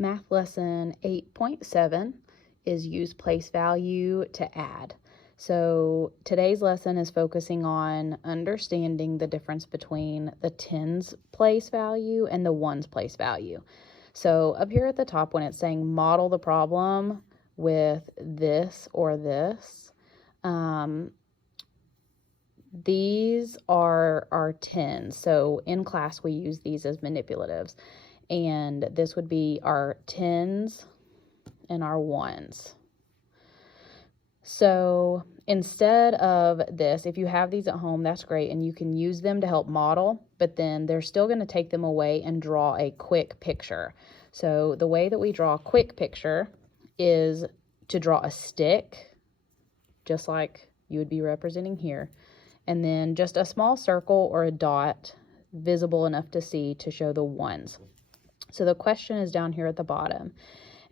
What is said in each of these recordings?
Math lesson 8.7 is use place value to add. So today's lesson is focusing on understanding the difference between the tens place value and the ones place value. So up here at the top, when it's saying model the problem with this or this, these are our tens. So in class, we use these as manipulatives. And this would be our tens and our ones. So instead of this, if you have these at home, that's great, and you can use them to help model, but then they're still going to take them away and draw a quick picture. So the way that we draw a quick picture is to draw a stick, just like you would be representing here, and then just a small circle or a dot visible enough to see to show the ones. So the question is down here at the bottom,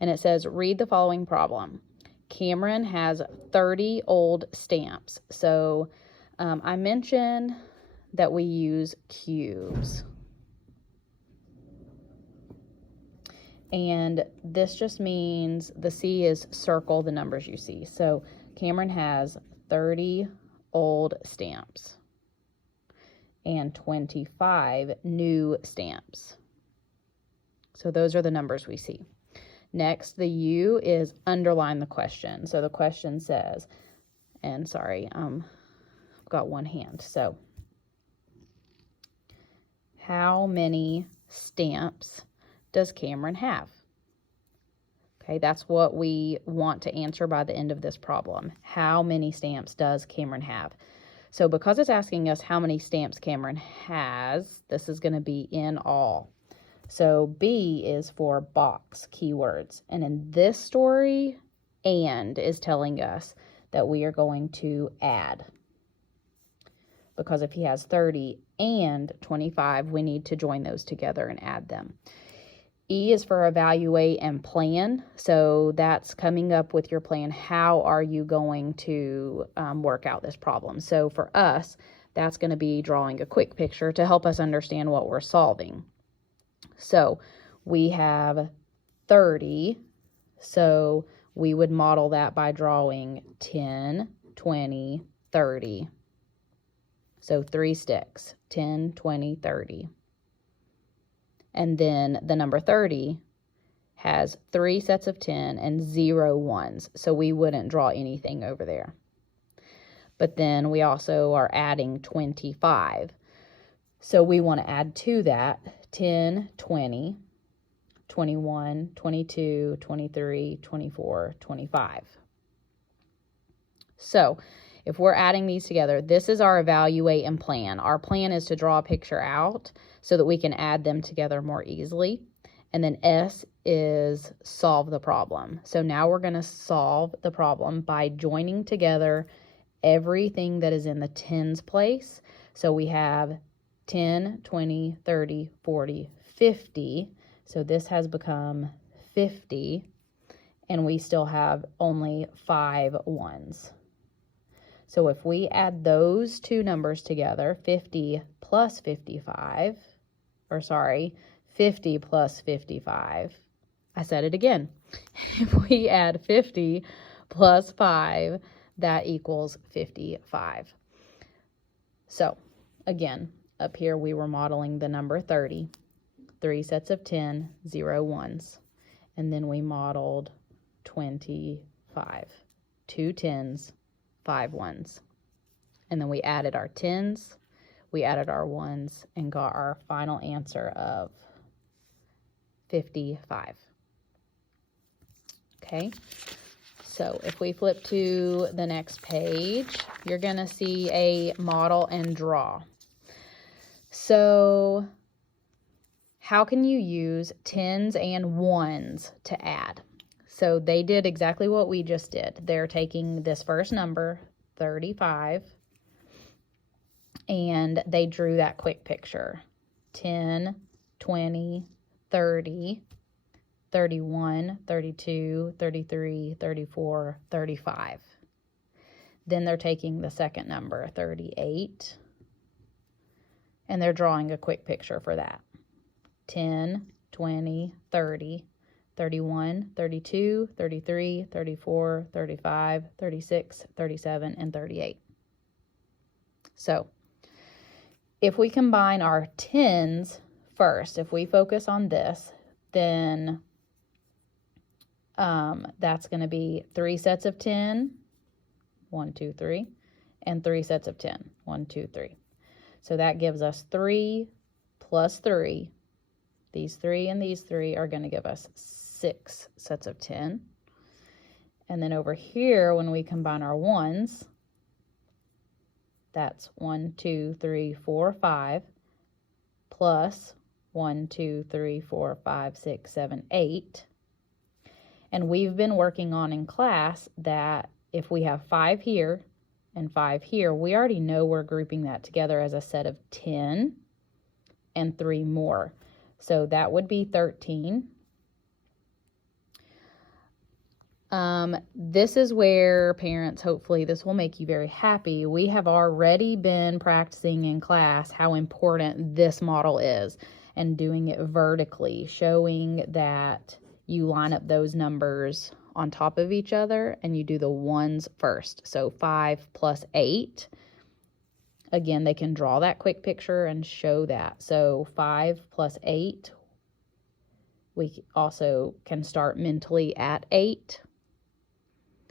and it says, read the following problem. Cameron has 30 old stamps. So I mentioned that we use cubes. And this just means the C is circle the numbers you see. So Cameron has 30 old stamps and 25 new stamps. So those are the numbers we see. Next, the U is underline the question. So the question says, and sorry, I've got one hand. So how many stamps does Cameron have? Okay, that's what we want to answer by the end of this problem. How many stamps does Cameron have? So because it's asking us how many stamps Cameron has, this is going to be in all. So B is for box keywords. And in this story, and is telling us that we are going to add. Because if he has 30 and 25, we need to join those together and add them. E is for evaluate and plan. So that's coming up with your plan. How are you going to work out this problem? So for us, that's going to be drawing a quick picture to help us understand what we're solving. So we have 30, so we would model that by drawing 10, 20, 30. So 3 sticks, 10, 20, 30. And then the number 30 has 3 sets of 10 and 0 ones, so we wouldn't draw anything over there. But then we also are adding 25. So we want to add to that 10, 20, 21, 22, 23, 24, 25. So if we're adding these together, this is our evaluate and plan. Our plan is to draw a picture out so that we can add them together more easily. And then S is solve the problem. So now we're going to solve the problem by joining together everything that is in the tens place. So we have 10, 20, 30, 40, 50. So this has become 50, and we still have only 5 ones. So if we add those two numbers together, 50 plus 55, or sorry, 50 plus 55, I said it again. If we add 50 plus 5, that equals 55. So again, up here we were modeling the number 30, 3 sets of 10, 0 ones. And then we modeled 25, 2 tens, 5 ones. And then we added our tens, we added our ones, and got our final answer of 55. Okay, so if we flip to the next page, you're going to see a model and draw. So how can you use tens and ones to add? So they did exactly what we just did. They're taking this first number, 35, and they drew that quick picture. 10, 20, 30, 31, 32, 33, 34, 35. Then they're taking the second number, 38, and they're drawing a quick picture for that. 10, 20, 30, 31, 32, 33, 34, 35, 36, 37, and 38. So if we combine our tens first, if we focus on this, then that's going to be 3 sets of 10, 1, 2, 3, and 3 sets of 10, 1, 2, 3. So that gives us 3 plus 3. These 3 and these 3 are going to give us 6 sets of 10. And then over here, when we combine our ones, that's 1, 2, 3, 4, 5, plus 1, 2, 3, 4, 5, 6, 7, 8. And we've been working on in class that if we have 5 here and 5 here, we already know we're grouping that together as a set of 10 and 3 more. So that would be 13. This is where parents, hopefully this will make you very happy. We have already been practicing in class how important this model is and doing it vertically, showing that you line up those numbers on top of each other and you do the ones first. So 5 plus 8. Again, they can draw that quick picture and show that. So 5 plus 8. We also can start mentally at 8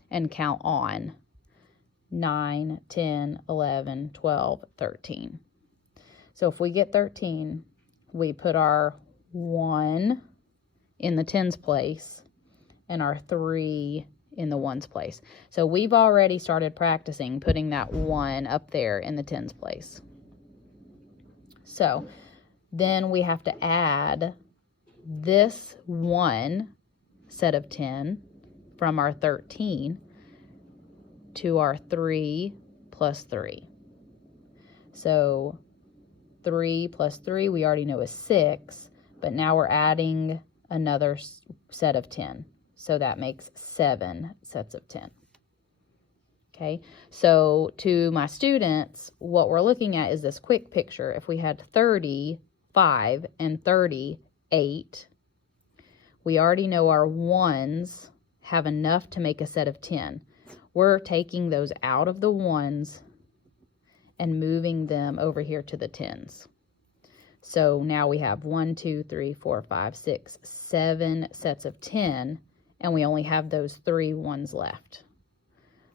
and count on 9, 10, 11, 12, 13. So if we get 13, we put our 1 in the tens place and our 3 in the ones place. So we've already started practicing putting that 1 up there in the tens place. So then we have to add this 1 set of 10 from our 13 to our 3 plus 3. So 3 plus 3 we already know is 6, but now we're adding another set of 10. So that makes 7 sets of 10. Okay, so to my students, what we're looking at is this quick picture. If we had 35 and 38, we already know our ones have enough to make a set of 10. We're taking those out of the ones and moving them over here to the tens. So now we have 1, 2, 3, 4, 5, 6, 7 sets of 10, and we only have those 3 ones left.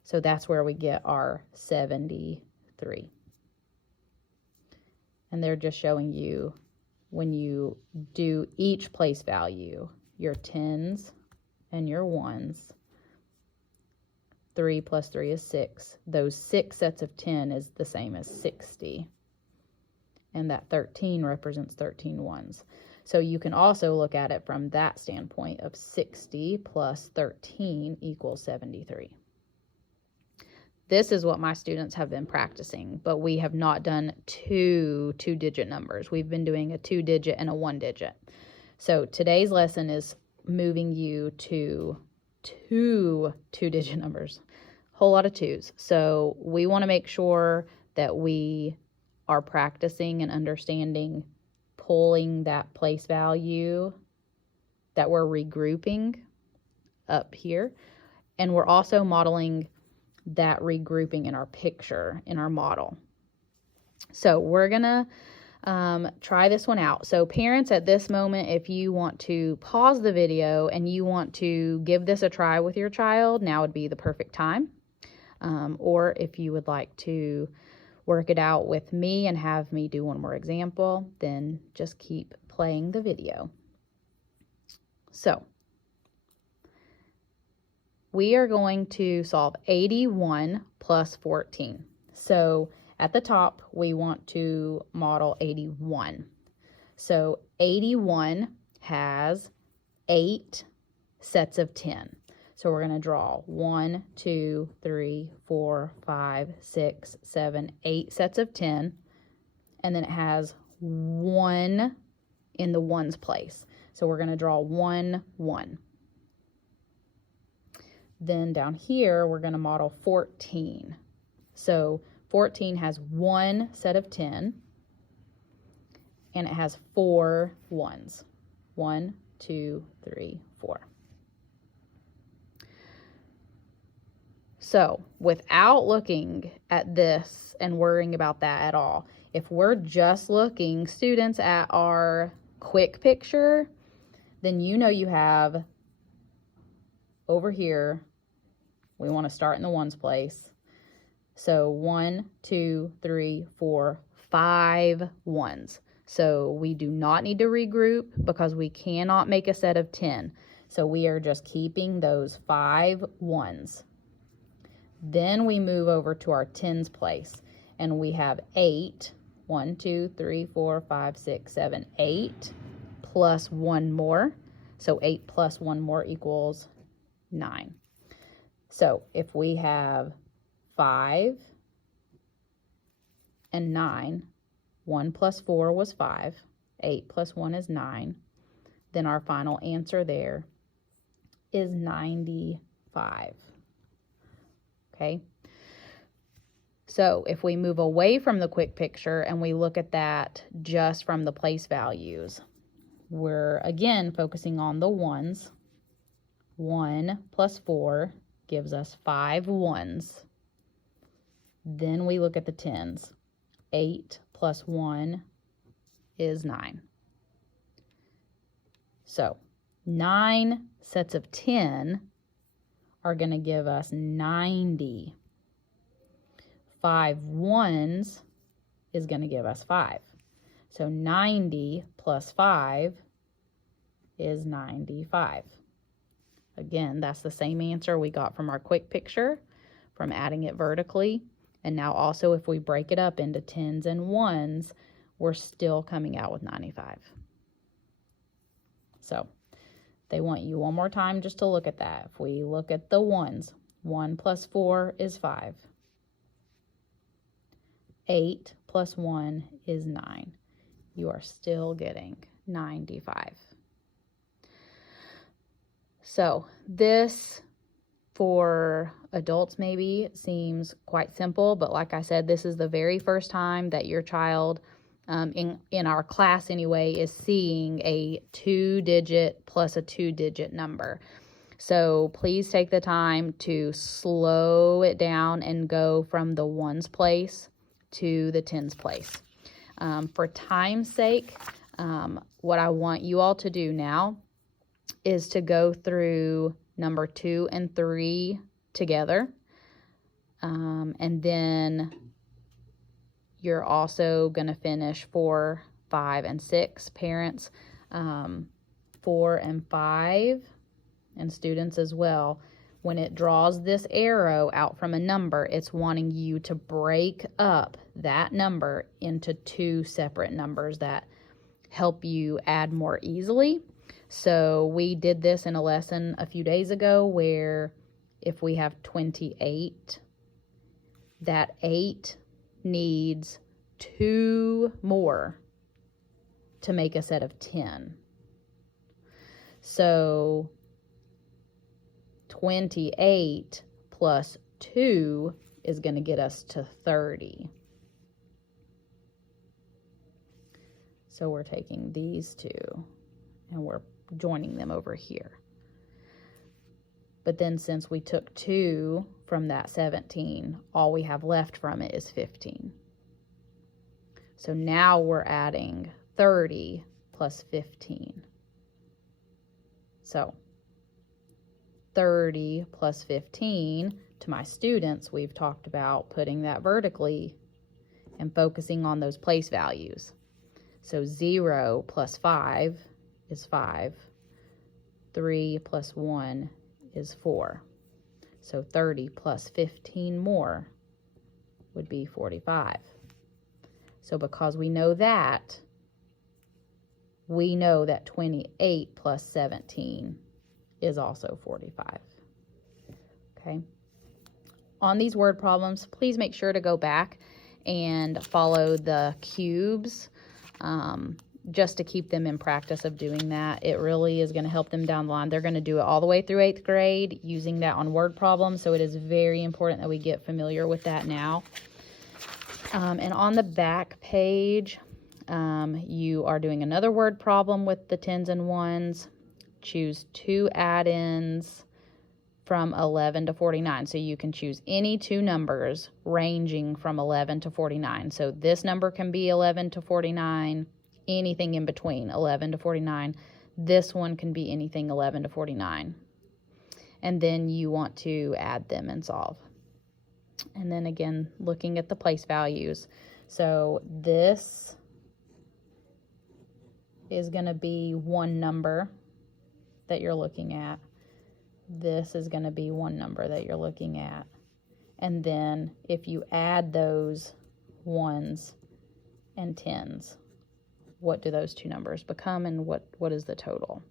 So that's where we get our 73. And they're just showing you when you do each place value, your tens and your ones, 3 plus 3 is 6. Those 6 sets of 10 is the same as 60. And that 13 represents 13 ones. So you can also look at it from that standpoint of 60 plus 13 equals 73. This is what my students have been practicing, but we have not done two two-digit numbers. We've been doing a 2-digit and a 1-digit. So today's lesson is moving you to 2 two-digit numbers, whole lot of 2s. So we want to make sure that we are practicing and understanding pulling that place value that we're regrouping up here. And we're also modeling that regrouping in our picture, in our model. So we're gonna try this one out. So parents, at this moment, if you want to pause the video and you want to give this a try with your child, now would be the perfect time. Or if you would like to work it out with me and have me do one more example, then just keep playing the video. So we are going to solve 81 plus 14. So at the top, we want to model 81. So 81 has 8 sets of 10. So we're going to draw 1, 2, 3, 4, 5, 6, 7, 8 sets of 10. And then it has 1 in the ones place. So we're going to draw 1, 1. Then down here, we're going to model 14. So 14 has 1 set of 10, and it has 4 ones. 1, 2, 3, 4. So without looking at this and worrying about that at all, if we're just looking, students, at our quick picture, then you know you have over here, we want to start in the ones place. So 1, 2, 3, 4, 5 ones. So we do not need to regroup because we cannot make a set of 10. So we are just keeping those 5 ones. Then we move over to our tens place, and we have 8. 1, 2, 3, 4, 5, 6, 7, 8 plus 1 more. So 8 plus 1 more equals 9. So if we have 5 and 9, 1 plus 4 was 5, 8 plus 1 is 9, then our final answer there is 95. Okay, so if we move away from the quick picture and we look at that just from the place values, we're again focusing on the ones. 1 plus 4 gives us 5 ones. Then we look at the tens. 8 plus 1 is 9. So 9 sets of 10 are going to give us 90. 5 ones is going to give us 5. So 90 plus 5 is 95. Again, that's the same answer we got from our quick picture from adding it vertically. And now also if we break it up into tens and ones, we're still coming out with 95. So they want you one more time just to look at that. If we look at the ones, 1 plus 4 is 5. 8 plus 1 is 9. You are still getting 95. So this, for adults maybe, seems quite simple, but like I said, this is the very first time that your child, in our class anyway, is seeing a 2-digit plus a 2-digit number. So please take the time to slow it down and go from the ones place to the tens place. For time's sake, what I want you all to do now is to go through number 2 and 3 together. And then you're also going to finish 4, 5, and 6. Parents, 4 and 5, and students as well. When it draws this arrow out from a number, it's wanting you to break up that number into 2 separate numbers that help you add more easily. So we did this in a lesson a few days ago where if we have 28, that 8 needs 2 more to make a set of 10. So 28 plus 2 is going to get us to 30. So we're taking these 2 and we're joining them over here. But then since we took 2 from that 17, all we have left from it is 15. So now we're adding 30 plus 15. So 30 plus 15, to my students, we've talked about putting that vertically and focusing on those place values. So 0 plus 5 is 5. 3 plus 1 is 4. So 30 plus 15 more would be 45. So because we know that 28 plus 17 is also 45. Okay. On these word problems, please make sure to go back and follow the cubes just to keep them in practice of doing that. It really is going to help them down the line. They're going to do it all the way through 8th grade using that on word problems, so it is very important that we get familiar with that now. And on the back page, you are doing another word problem with the tens and ones. choose 2 add-ins from 11 to 49. So you can choose any 2 numbers ranging from 11 to 49. So this number can be 11 to 49, anything in between 11 to 49. This one can be anything 11 to 49. And then you want to add them and solve. And then again, looking at the place values. So this is going to be one number that you're looking at. This is going to be one number that you're looking at. And then if you add those 1s and 10s, what do those 2 numbers become, and what is the total?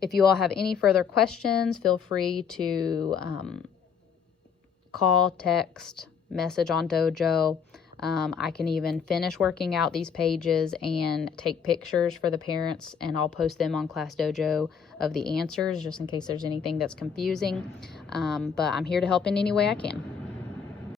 If you all have any further questions, feel free to call, text, message on Dojo. I can even finish working out these pages and take pictures for the parents, and I'll post them on Class Dojo of the answers just in case there's anything that's confusing. But I'm here to help in any way I can.